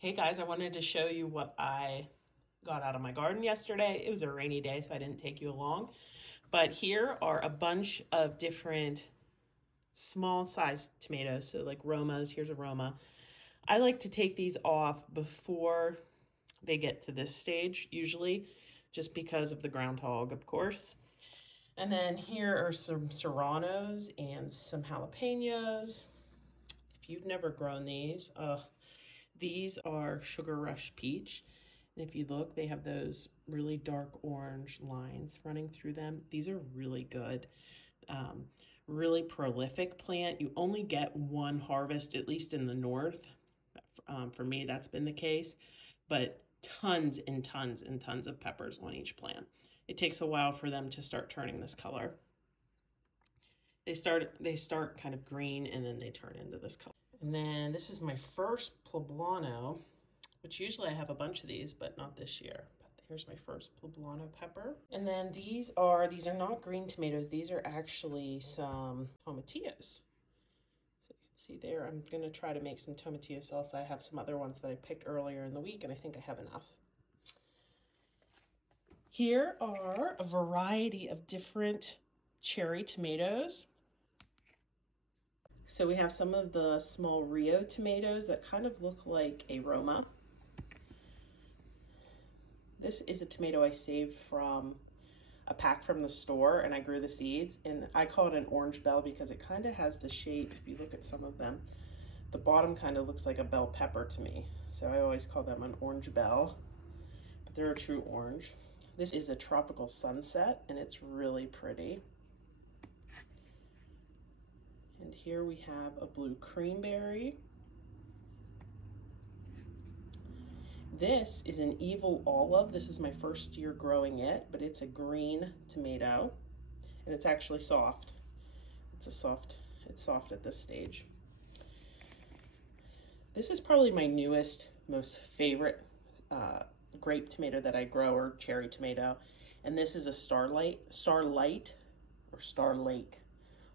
Hey guys, I wanted to show you what I got out of my garden yesterday. It was a rainy day, so I didn't take you along. But here are a bunch of different small sized tomatoes. So like Romas, here's a Roma. I like to take these off before they get to this stage, usually, just because of the groundhog, of course. And then here are some serranos and some jalapenos. If you've never grown these are Sugar Rush Peach. And if you look, they have those really dark orange lines running through them. These are really good, um, really prolific plant. You only get one harvest, at least in the north. For me, that's been the case, but tons and tons and tons of peppers on each plant. It takes a while for them to start turning this color. They start kind of green and then they turn into this color. And then this is my first poblano, which usually I have a bunch of these, but not this year. But here's my first poblano pepper. And then these are not green tomatoes. These are actually some tomatillos. So you can see there, I'm gonna try to make some tomatillo sauce. I have some other ones that I picked earlier in the week and I think I have enough. Here are a variety of different cherry tomatoes. So we have some of the small Rio tomatoes that kind of look like a Roma. This is a tomato I saved from a pack from the store, and I grew the seeds, and I call it an orange bell because it kind of has the shape, if you look at some of them, the bottom kind of looks like a bell pepper to me. So I always call them an orange bell, but they're a true orange. This is a tropical sunset, and it's really pretty. And here we have a blue creamberry. This is an evil olive. This is my first year growing it, but it's a green tomato, and it's actually soft. It's soft at this stage. This is probably my newest, most favorite grape tomato that I grow, or cherry tomato. And this is a Starlight, or Star Lake.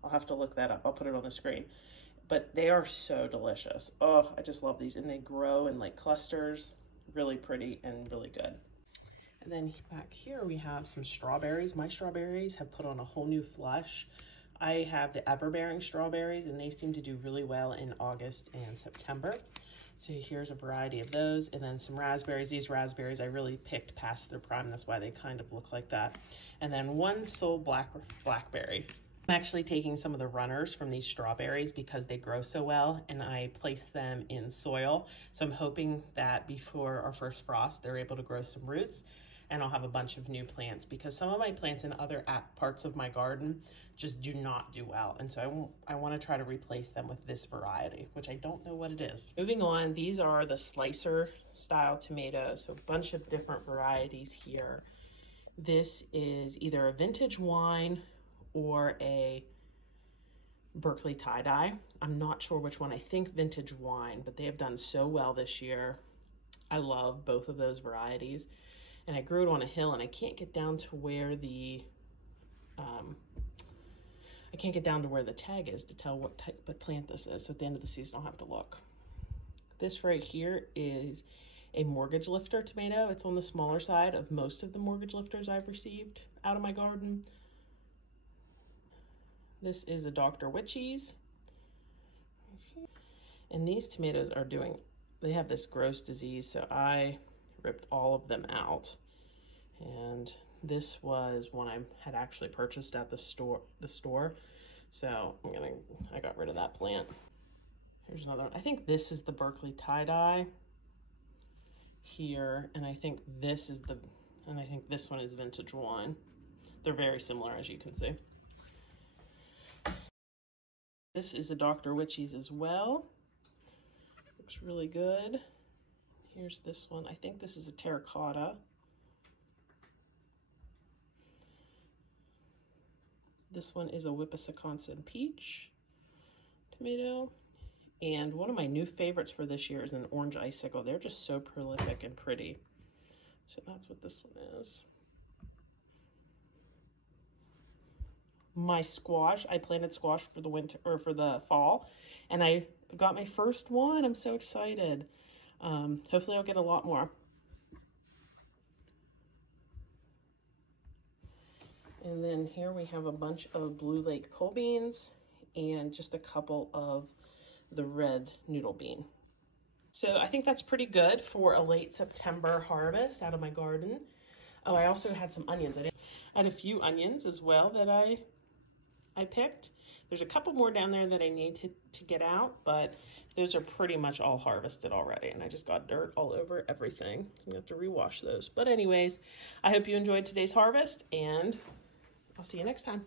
I'll have to look that up. I'll put it on the screen. But they are so delicious. Oh, I just love these. And they grow in like clusters. Really pretty and really good. And then back here we have some strawberries. My strawberries have put on a whole new flush. I have the ever-bearing strawberries, and they seem to do really well in August and September. So here's a variety of those, and then some raspberries. These raspberries I really picked past their prime. That's why they kind of look like that. And then one sole blackberry. I'm actually taking some of the runners from these strawberries because they grow so well, and I place them in soil. So I'm hoping that before our first frost, they're able to grow some roots, and I'll have a bunch of new plants, because some of my plants in other parts of my garden just do not do well. And so I want to try to replace them with this variety, which I don't know what it is. Moving on, these are the slicer style tomatoes. So a bunch of different varieties here. This is either a vintage wine or a Berkeley tie-dye. I'm not sure which one. I think vintage wine, but they have done so well this year. I love both of those varieties. And I grew it on a hill, and I can't get down to where the tag is to tell what type of plant this is. So at the end of the season, I'll have to look. This right here is a mortgage lifter tomato. It's on the smaller side of most of the mortgage lifters I've received out of my garden. This is a Dr. Witchies. And these tomatoes they have this gross disease, so I ripped all of them out. And this was one I had actually purchased at the store. So I got rid of that plant. Here's another one. I think this is the Berkeley tie-dye here, and I think this one is vintage wine. They're very similar, as you can see. This is a Dr. Witchies as well. Looks really good. Here's this one. I think this is a terracotta. This one is a Wisconsin peach tomato. And one of my new favorites for this year is an orange icicle. They're just so prolific and pretty. So that's what this one is. My squash, I planted squash for the winter, or for the fall, and I got my first one. I'm so excited. Hopefully I'll get a lot more. And then here we have a bunch of Blue Lake pole beans and just a couple of the red noodle bean. So I think that's pretty good for a late September harvest out of my garden. Oh, I also had some onions. I had a few onions as well that I picked. There's a couple more down there that I need to get out, but those are pretty much all harvested already, and I just got dirt all over everything. So I'm gonna have to rewash those. But anyways, I hope you enjoyed today's harvest, and I'll see you next time.